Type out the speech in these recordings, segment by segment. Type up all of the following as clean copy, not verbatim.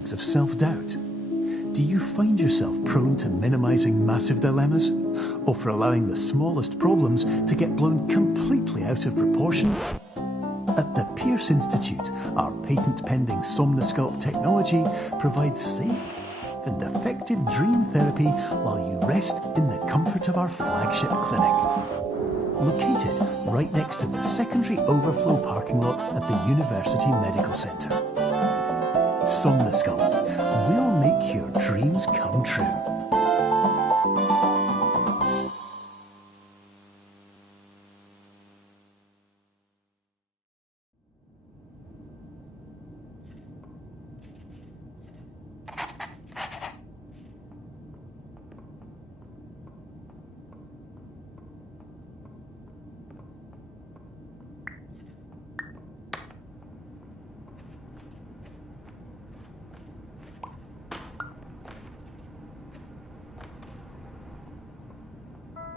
of self-doubt? Do you find yourself prone to minimizing massive dilemmas? Or for allowing the smallest problems to get blown completely out of proportion? At the Pierce Institute, our patent-pending Somnosculpt technology provides safe and effective dream therapy while you rest in the comfort of our flagship clinic. Located right next to the secondary overflow parking lot at the University Medical Centre. Somnosculpt, we'll make your dreams come true.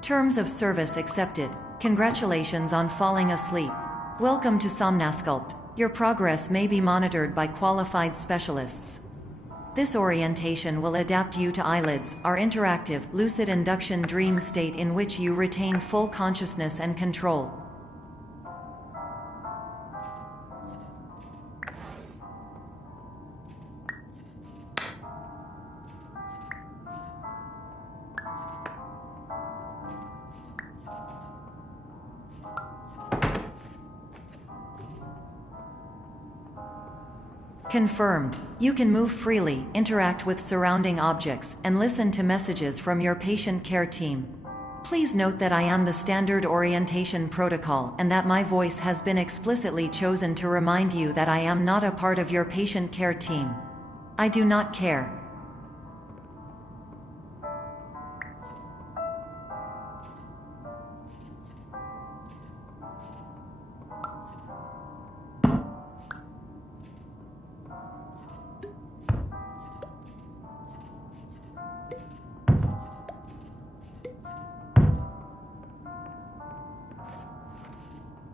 Terms of service accepted. Congratulations on falling asleep. Welcome to Somnosculpt. Your progress may be monitored by qualified specialists. This orientation will adapt you to eyelids, our interactive, lucid induction dream state in which you retain full consciousness and control. Confirmed. You can move freely, interact with surrounding objects, and listen to messages from your patient care team. Please note that I am the standard orientation protocol and that my voice has been explicitly chosen to remind you that I am not a part of your patient care team. I do not care.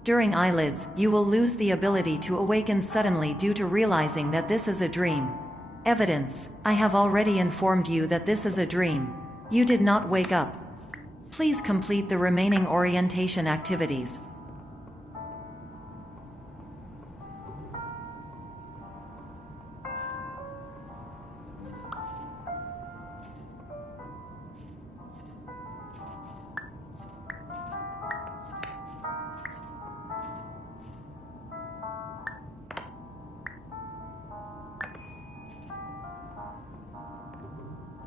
During eyelids, you will lose the ability to awaken suddenly due to realizing that this is a dream. Evidence: I have already informed you that this is a dream. You did not wake up. Please complete the remaining orientation activities.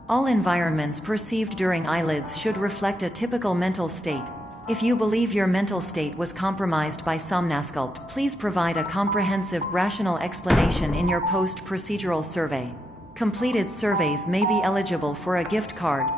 All environments perceived during eyelids should reflect a typical mental state. If you believe your mental state was compromised by Somnosculpt, please provide a comprehensive, rational explanation in your post-procedural survey. Completed surveys may be eligible for a gift card.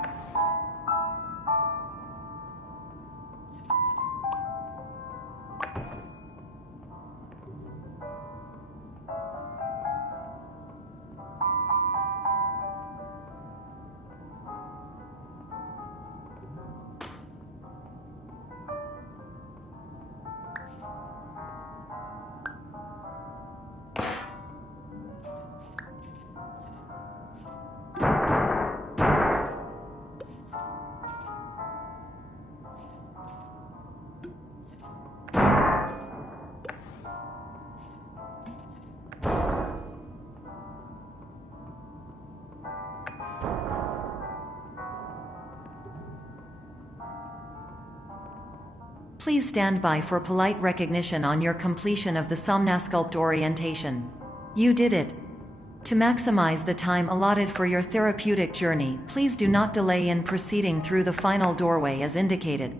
Please stand by for polite recognition on your completion of the Somnosculpt orientation. You did it. To maximize the time allotted for your therapeutic journey, please do not delay in proceeding through the final doorway as indicated.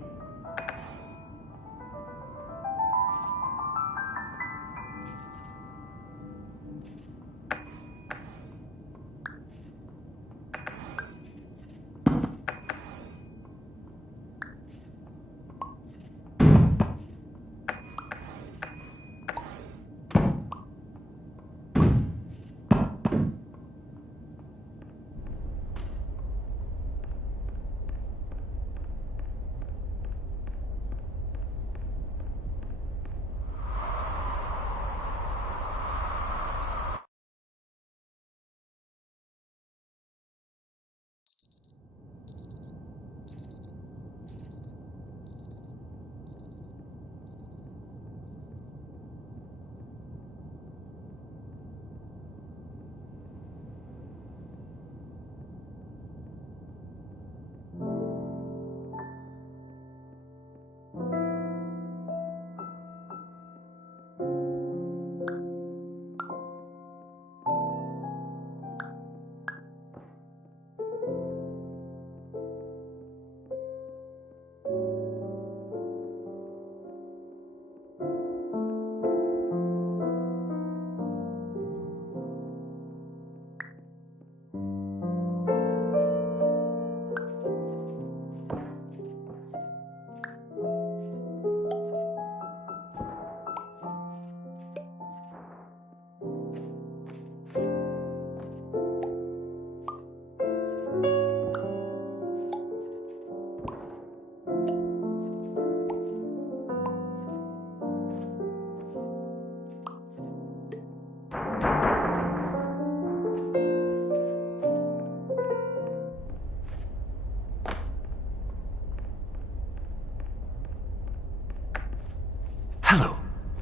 Hello,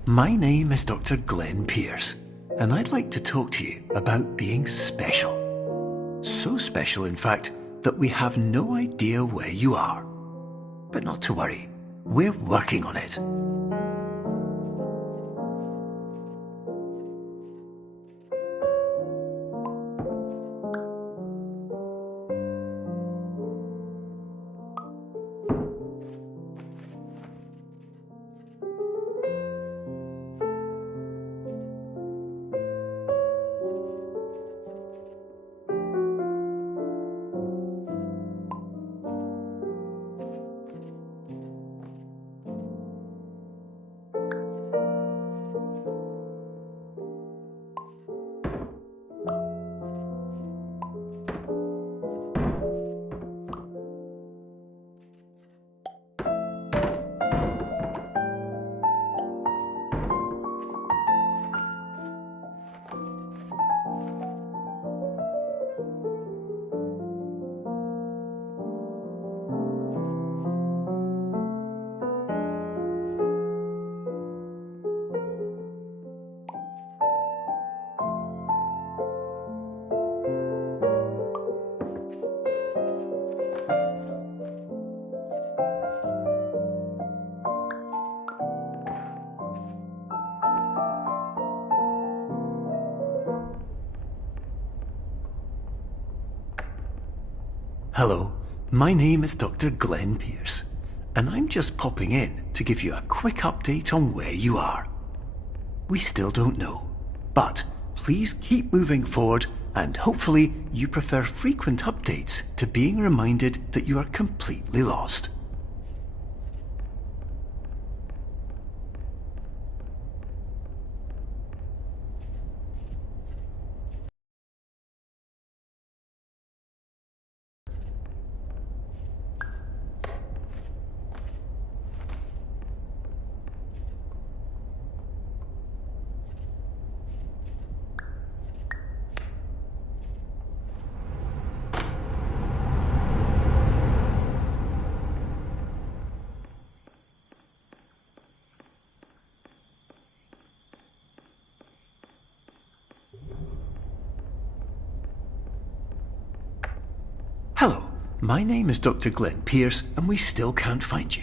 my name is Dr. Glenn Pierce, and I'd like to talk to you about being special. So special, in fact, that we have no idea where you are. But not to worry, we're working on it. Hello, my name is Dr. Glenn Pierce, and I'm just popping in to give you a quick update on where you are. We still don't know, but please keep moving forward, and hopefully you prefer frequent updates to being reminded that you are completely lost. Hello, my name is Dr. Glenn Pierce, and we still can't find you.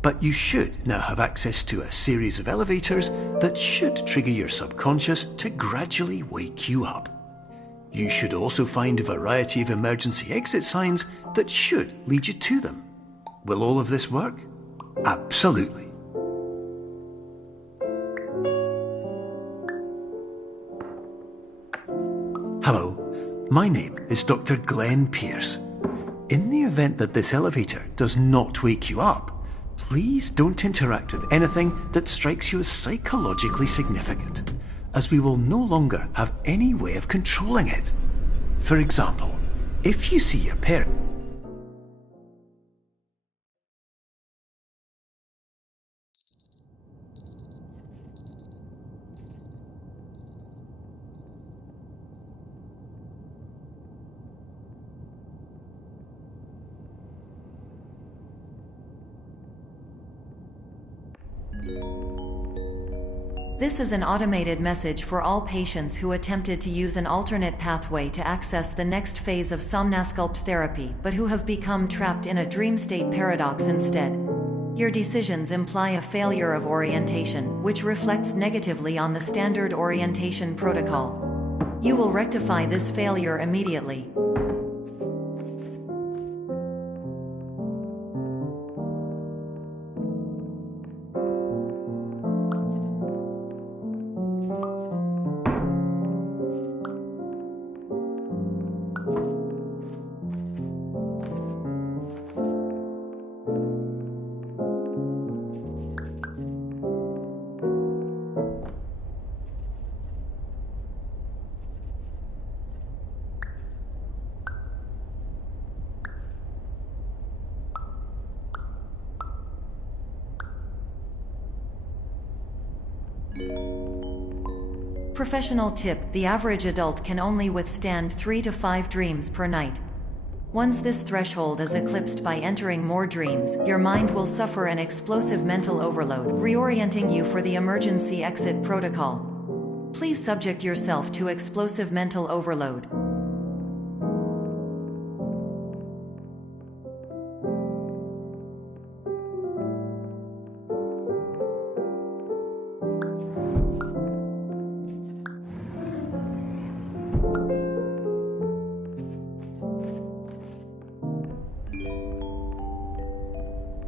But you should now have access to a series of elevators that should trigger your subconscious to gradually wake you up. You should also find a variety of emergency exit signs that should lead you to them. Will all of this work? Absolutely. Hello, my name is Dr. Glenn Pierce. In the event that this elevator does not wake you up, please don't interact with anything that strikes you as psychologically significant, as we will no longer have any way of controlling it. For example, if you see your parent, This is an automated message for all patients who attempted to use an alternate pathway to access the next phase of Somnasculpt therapy but who have become trapped in a dream state paradox instead. Your decisions imply a failure of orientation, which reflects negatively on the standard orientation protocol. You will rectify this failure immediately. Professional tip: the average adult can only withstand 3 to 5 dreams per night. Once this threshold is eclipsed by entering more dreams, your mind will suffer an explosive mental overload, reorienting you for the emergency exit protocol. Please subject yourself to explosive mental overload.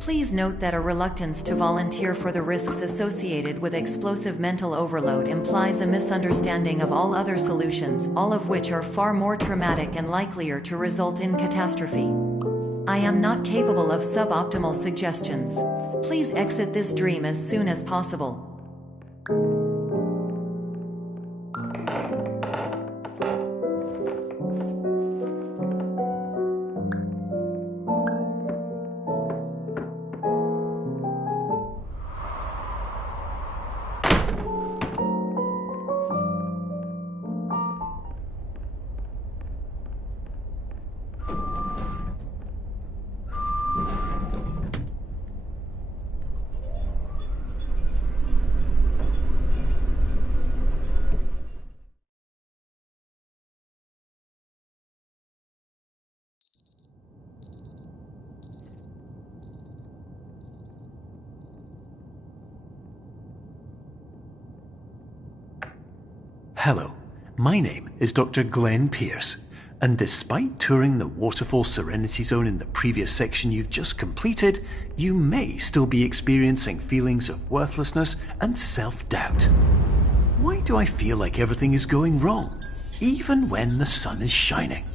Please note that a reluctance to volunteer for the risks associated with explosive mental overload implies a misunderstanding of all other solutions, all of which are far more traumatic and likelier to result in catastrophe. I am not capable of suboptimal suggestions. Please exit this dream as soon as possible. Hello, my name is Dr. Glenn Pierce, and despite touring the Waterfall Serenity Zone in the previous section you've just completed, you may still be experiencing feelings of worthlessness and self-doubt. Why do I feel like everything is going wrong, even when the sun is shining?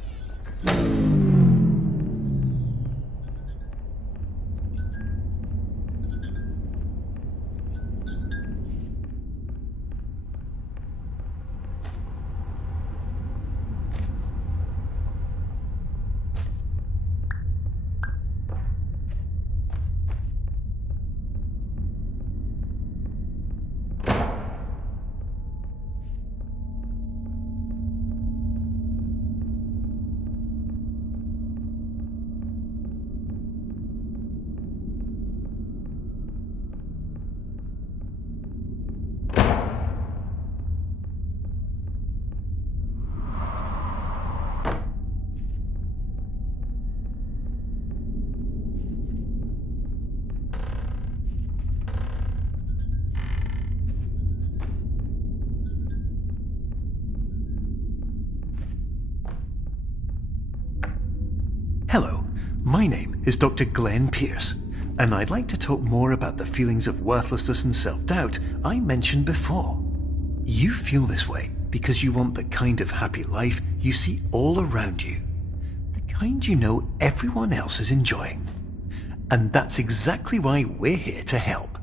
Hello, my name is Dr. Glenn Pierce, and I'd like to talk more about the feelings of worthlessness and self-doubt I mentioned before. You feel this way because you want the kind of happy life you see all around you, the kind you know everyone else is enjoying. And that's exactly why we're here to help.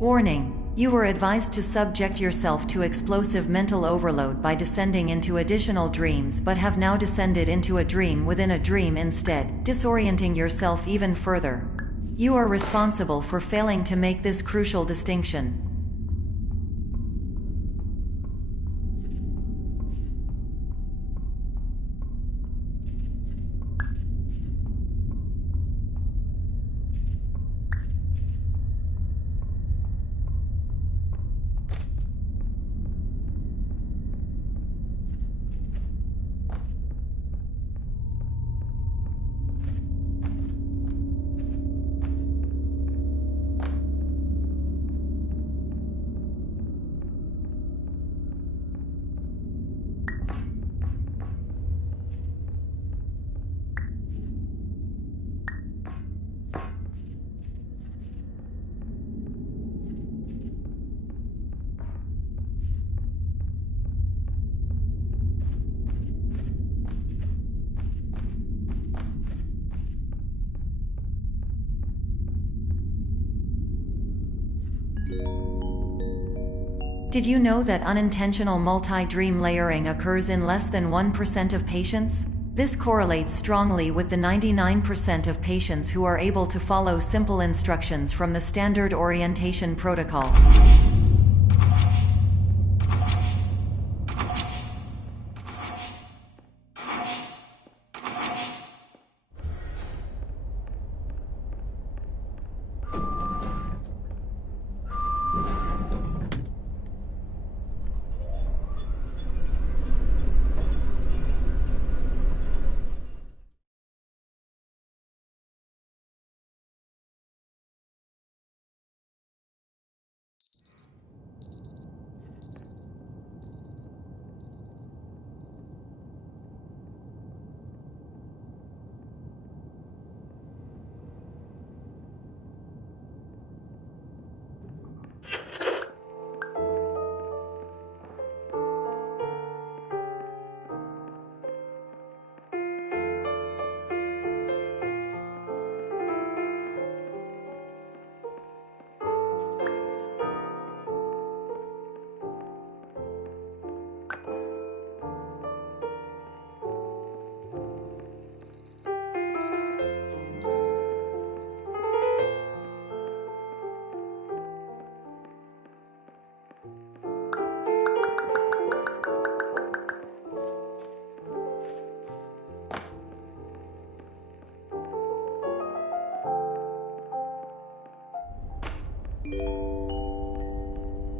Warning: you are advised to subject yourself to explosive mental overload by descending into additional dreams, but have now descended into a dream within a dream instead, disorienting yourself even further. You are responsible for failing to make this crucial distinction. Did you know that unintentional multi-dream layering occurs in less than 1% of patients? This correlates strongly with the 99% of patients who are able to follow simple instructions from the standard orientation protocol.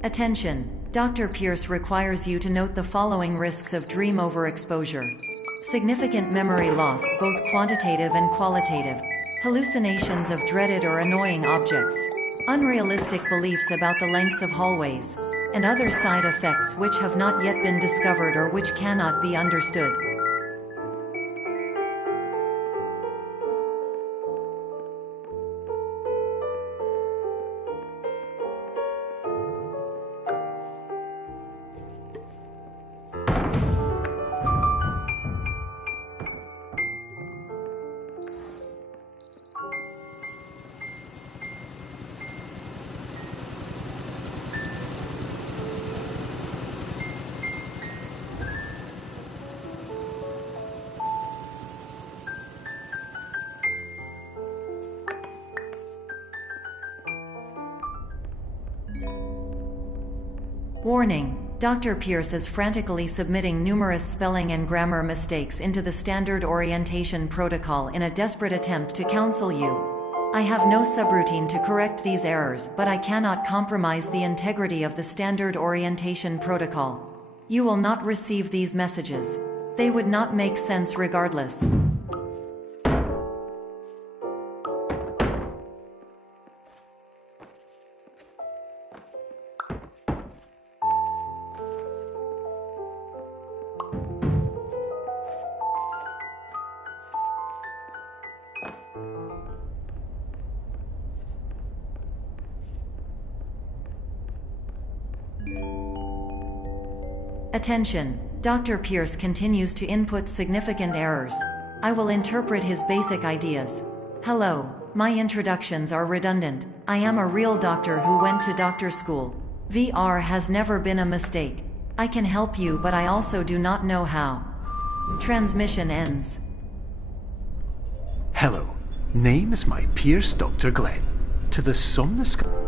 Attention! Dr. Pierce requires you to note the following risks of dream overexposure. Significant memory loss, both quantitative and qualitative. Hallucinations of dreaded or annoying objects. Unrealistic beliefs about the lengths of hallways. And other side effects which have not yet been discovered or which cannot be understood. Warning: Dr. Pierce is frantically submitting numerous spelling and grammar mistakes into the standard orientation protocol in a desperate attempt to counsel you. I have no subroutine to correct these errors, but I cannot compromise the integrity of the standard orientation protocol. You will not receive these messages. They would not make sense regardless. Attention! Dr. Pierce continues to input significant errors. I will interpret his basic ideas. Hello, my introductions are redundant. I am a real doctor who went to doctor school. VR has never been a mistake. I can help you, but I also do not know how. Transmission ends. Hello, name is my Pierce Dr. Glenn. To the somnoscope.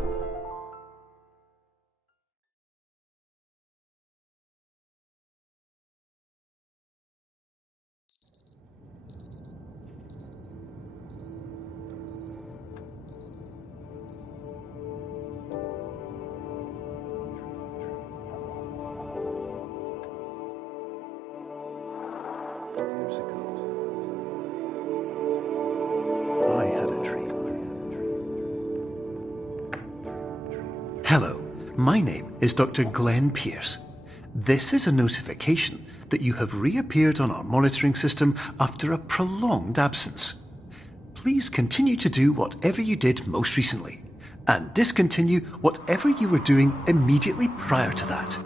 Hello, my name is Dr. Glenn Pierce. This is a notification that you have reappeared on our monitoring system after a prolonged absence. Please continue to do whatever you did most recently, and discontinue whatever you were doing immediately prior to that.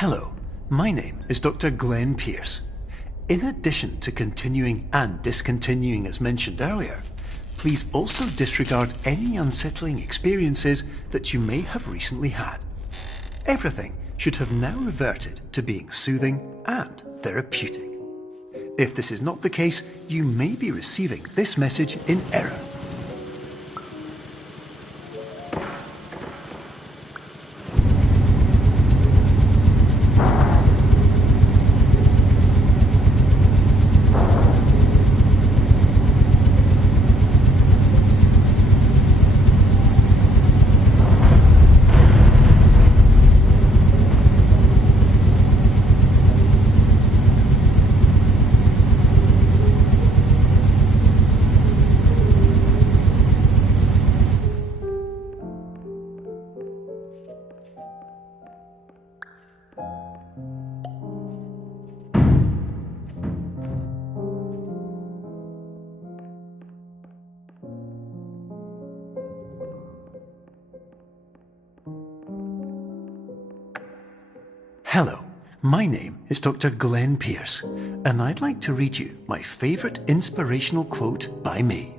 Hello, my name is Dr. Glenn Pierce. In addition to continuing and discontinuing as mentioned earlier, please also disregard any unsettling experiences that you may have recently had. Everything should have now reverted to being soothing and therapeutic. If this is not the case, you may be receiving this message in error. Hello, my name is Dr. Glenn Pierce, and I'd like to read you my favourite inspirational quote by me.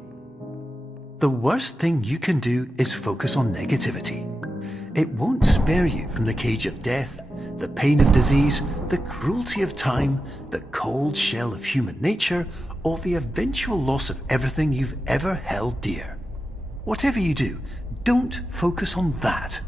The worst thing you can do is focus on negativity. It won't spare you from the cage of death, the pain of disease, the cruelty of time, the cold shell of human nature, or the eventual loss of everything you've ever held dear. Whatever you do, don't focus on that.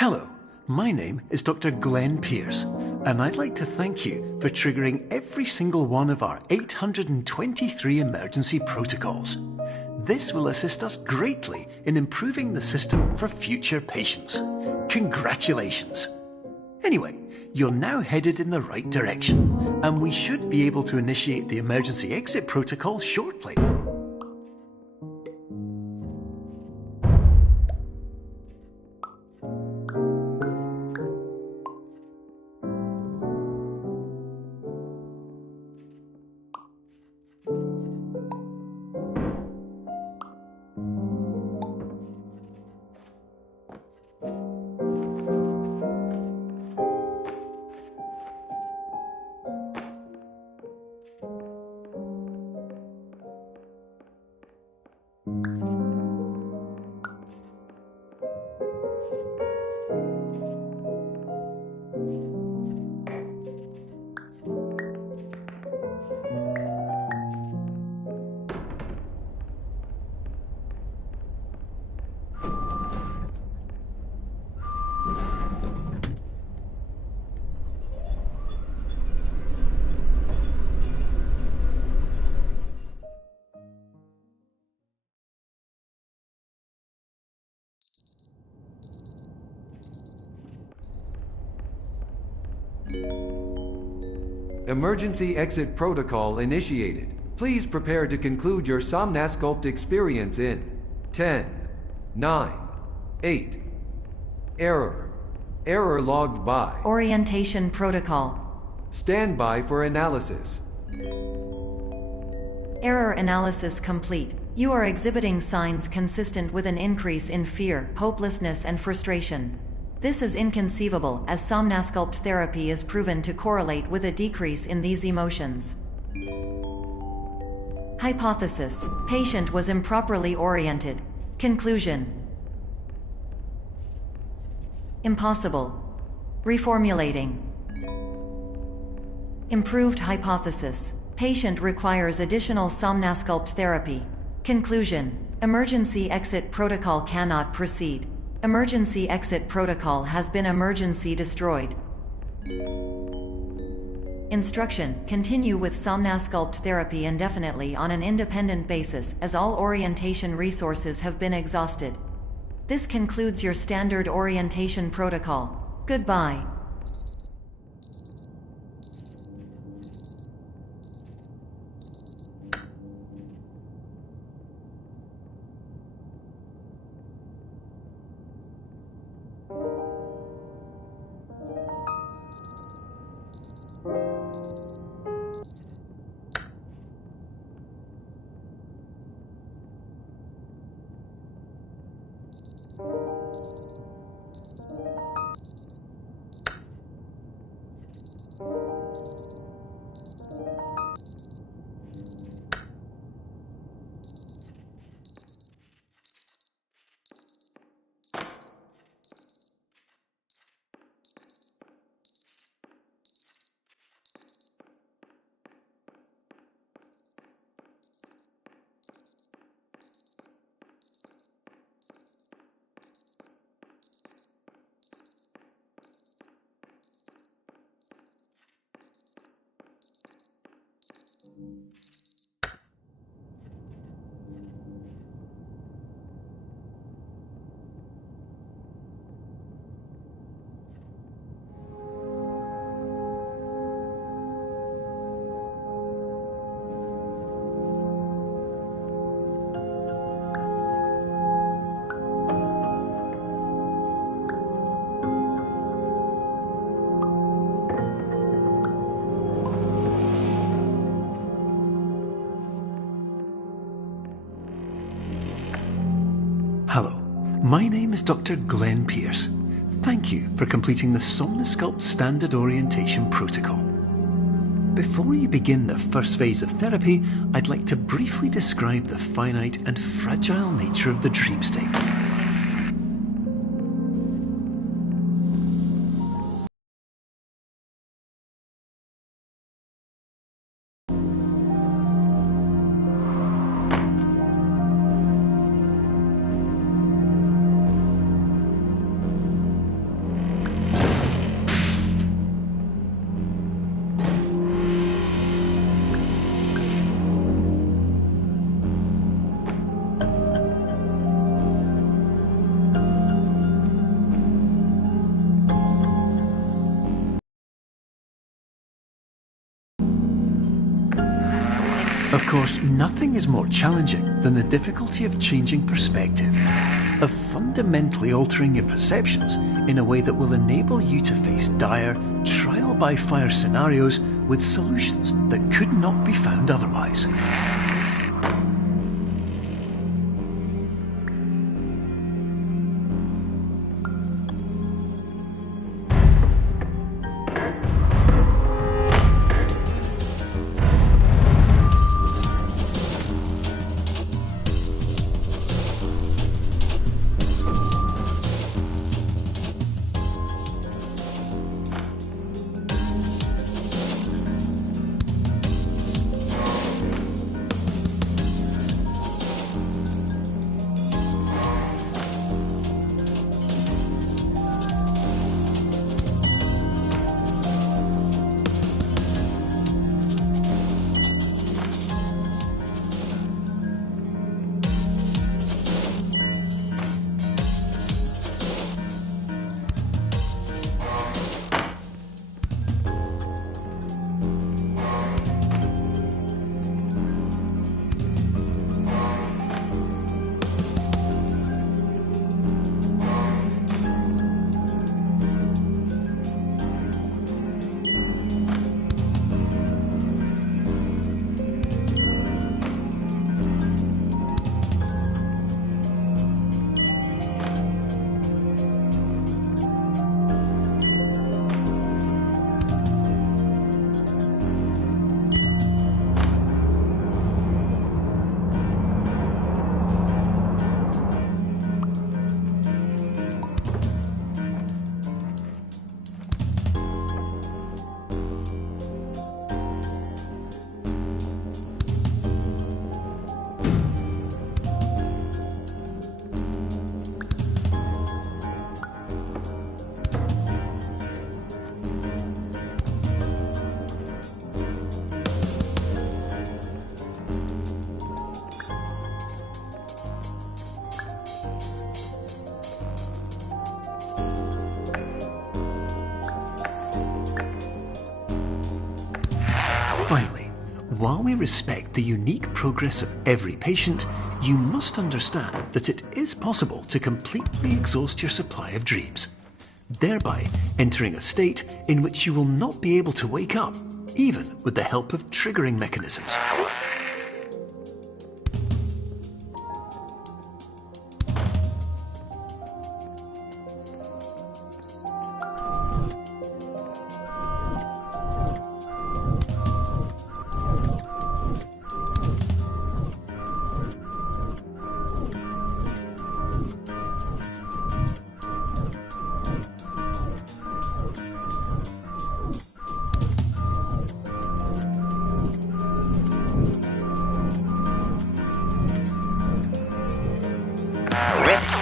Hello, my name is Dr. Glenn Pierce, and I'd like to thank you for triggering every single one of our 823 emergency protocols. This will assist us greatly in improving the system for future patients. Congratulations! Anyway, you're now headed in the right direction, and we should be able to initiate the emergency exit protocol shortly. Emergency exit protocol initiated. Please prepare to conclude your Somnasculpt experience in 10, 9, 8. Error. Error logged by. Orientation protocol. Stand by for analysis. Error analysis complete. You are exhibiting signs consistent with an increase in fear, hopelessness, and frustration. This is inconceivable, as Somnasculpt therapy is proven to correlate with a decrease in these emotions. Hypothesis: patient was improperly oriented. Conclusion: impossible. Reformulating. Improved hypothesis: patient requires additional Somnasculpt therapy. Conclusion: emergency exit protocol cannot proceed. Emergency exit protocol has been emergency destroyed. Instruction: continue with Somnasculpt therapy indefinitely on an independent basis, as all orientation resources have been exhausted. This concludes your standard orientation protocol. Goodbye. Hello, my name is Dr. Glenn Pierce. Thank you for completing the Somnasculpt Standard Orientation Protocol. Before you begin the first phase of therapy, I'd like to briefly describe the finite and fragile nature of the dream state. Of course, nothing is more challenging than the difficulty of changing perspective, of fundamentally altering your perceptions in a way that will enable you to face dire, trial-by-fire scenarios with solutions that could not be found otherwise. Finally, while we respect the unique progress of every patient, you must understand that it is possible to completely exhaust your supply of dreams, thereby entering a state in which you will not be able to wake up, even with the help of triggering mechanisms.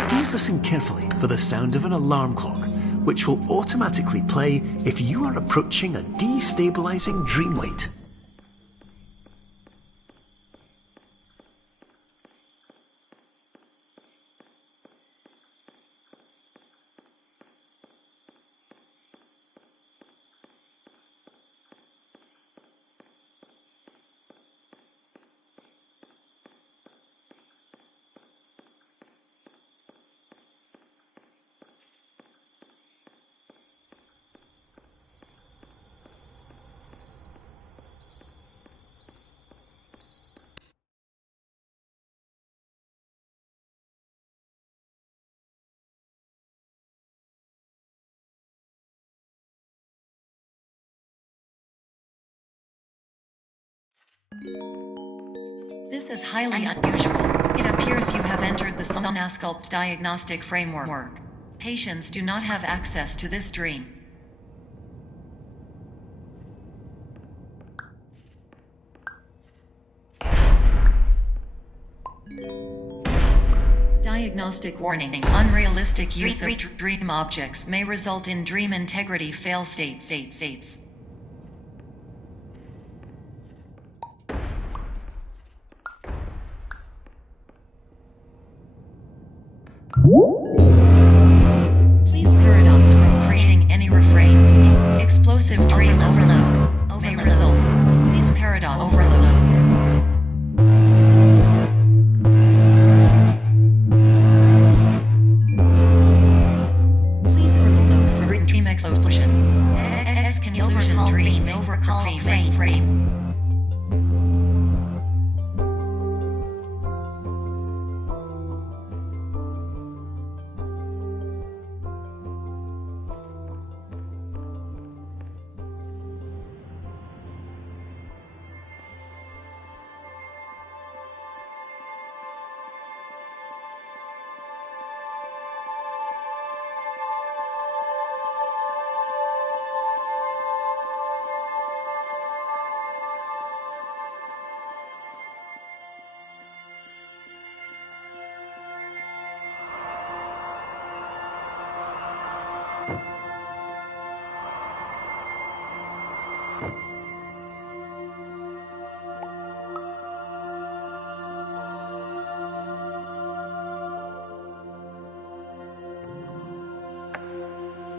Please listen carefully for the sound of an alarm clock, which will automatically play if you are approaching a destabilizing dream weight. This is highly unusual. It appears you have entered the Somnasculpt diagnostic framework. Patients do not have access to this dream. Diagnostic warning. Unrealistic use of dream objects may result in dream integrity fail states. Please paradox from creating any refrains. Explosive dream overload may result. Please paradox overload. Please overload for dream explosion. Exclusion dream overcall frame.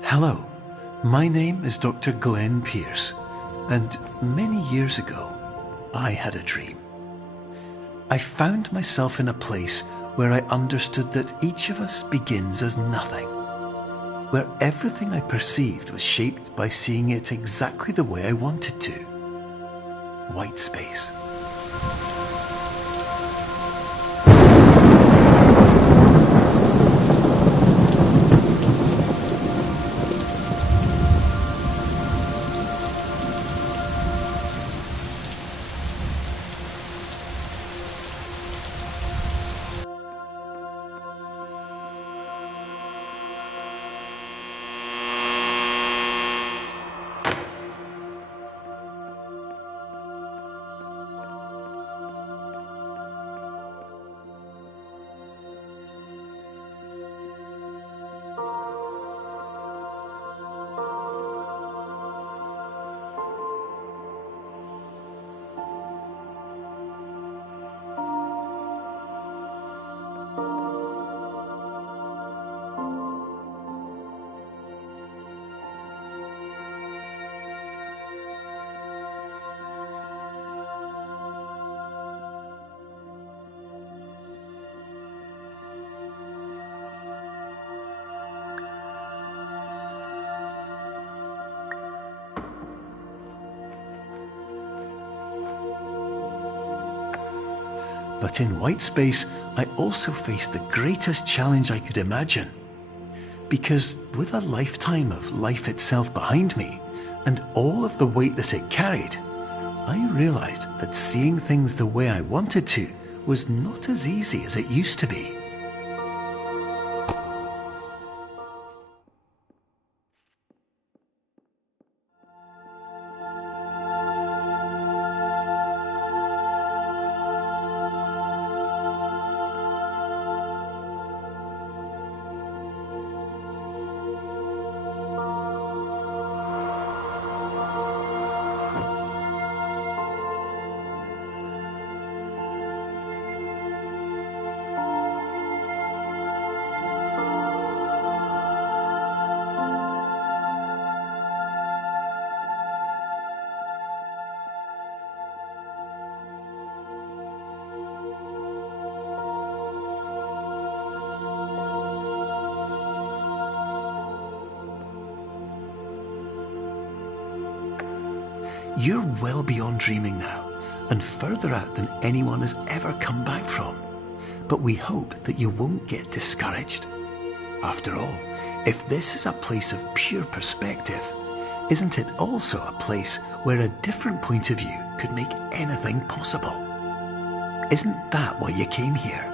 Hello, my name is Dr. Glenn Pierce, and many years ago, I had a dream. I found myself in a place where I understood that each of us begins as nothing, where everything I perceived was shaped by seeing it exactly the way I wanted to. White space. But in white space, I also faced the greatest challenge I could imagine. Because with a lifetime of life itself behind me, and all of the weight that it carried, I realized that seeing things the way I wanted to was not as easy as it used to be. You're well beyond dreaming now, and further out than anyone has ever come back from. But we hope that you won't get discouraged. After all, if this is a place of pure perspective, isn't it also a place where a different point of view could make anything possible? Isn't that why you came here?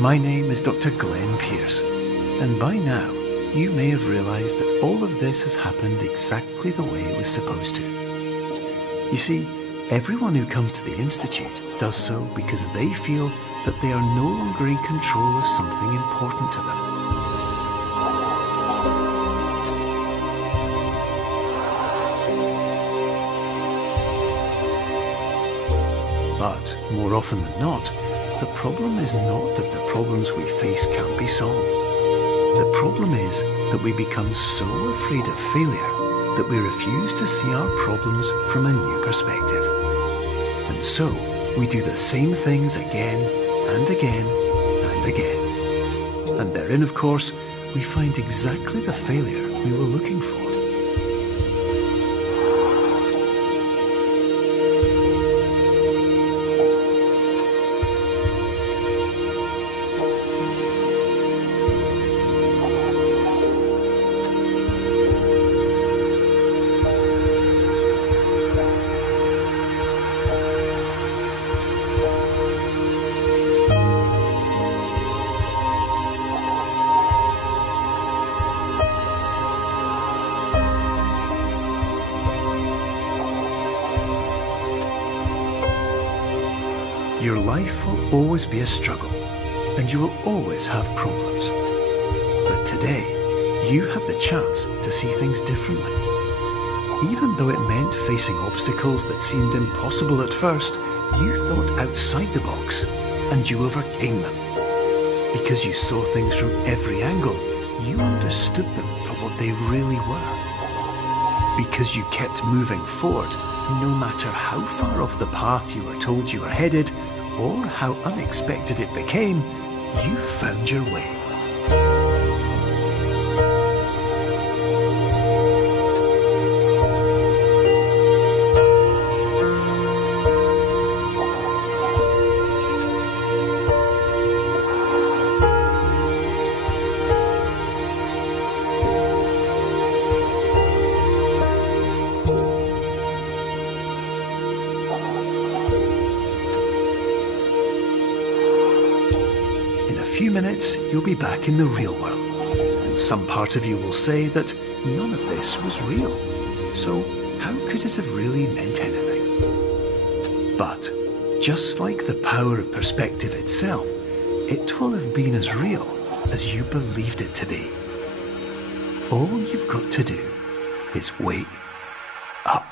My name is Dr. Glenn Pierce, and by now you may have realised that all of this has happened exactly the way it was supposed to. You see, everyone who comes to the Institute does so because they feel that they are no longer in control of something important to them. But, more often than not, the problem is not that the problems we face can't be solved. The problem is that we become so afraid of failure that we refuse to see our problems from a new perspective. And so, We do the same things again and again and again. And therein, of course, we find exactly the failure we were looking for. Your life will always be a struggle, and you will always have problems. But today, you had the chance to see things differently. Even though it meant facing obstacles that seemed impossible at first, you thought outside the box, and you overcame them. Because you saw things from every angle, you understood them for what they really were. Because you kept moving forward, no matter how far off the path you were told you were headed, or how unexpected it became, you found your way. In a few minutes, you'll be back in the real world, and some part of you will say that none of this was real. So how could it have really meant anything? But just like the power of perspective itself, it will have been as real as you believed it to be. All you've got to do is wait up.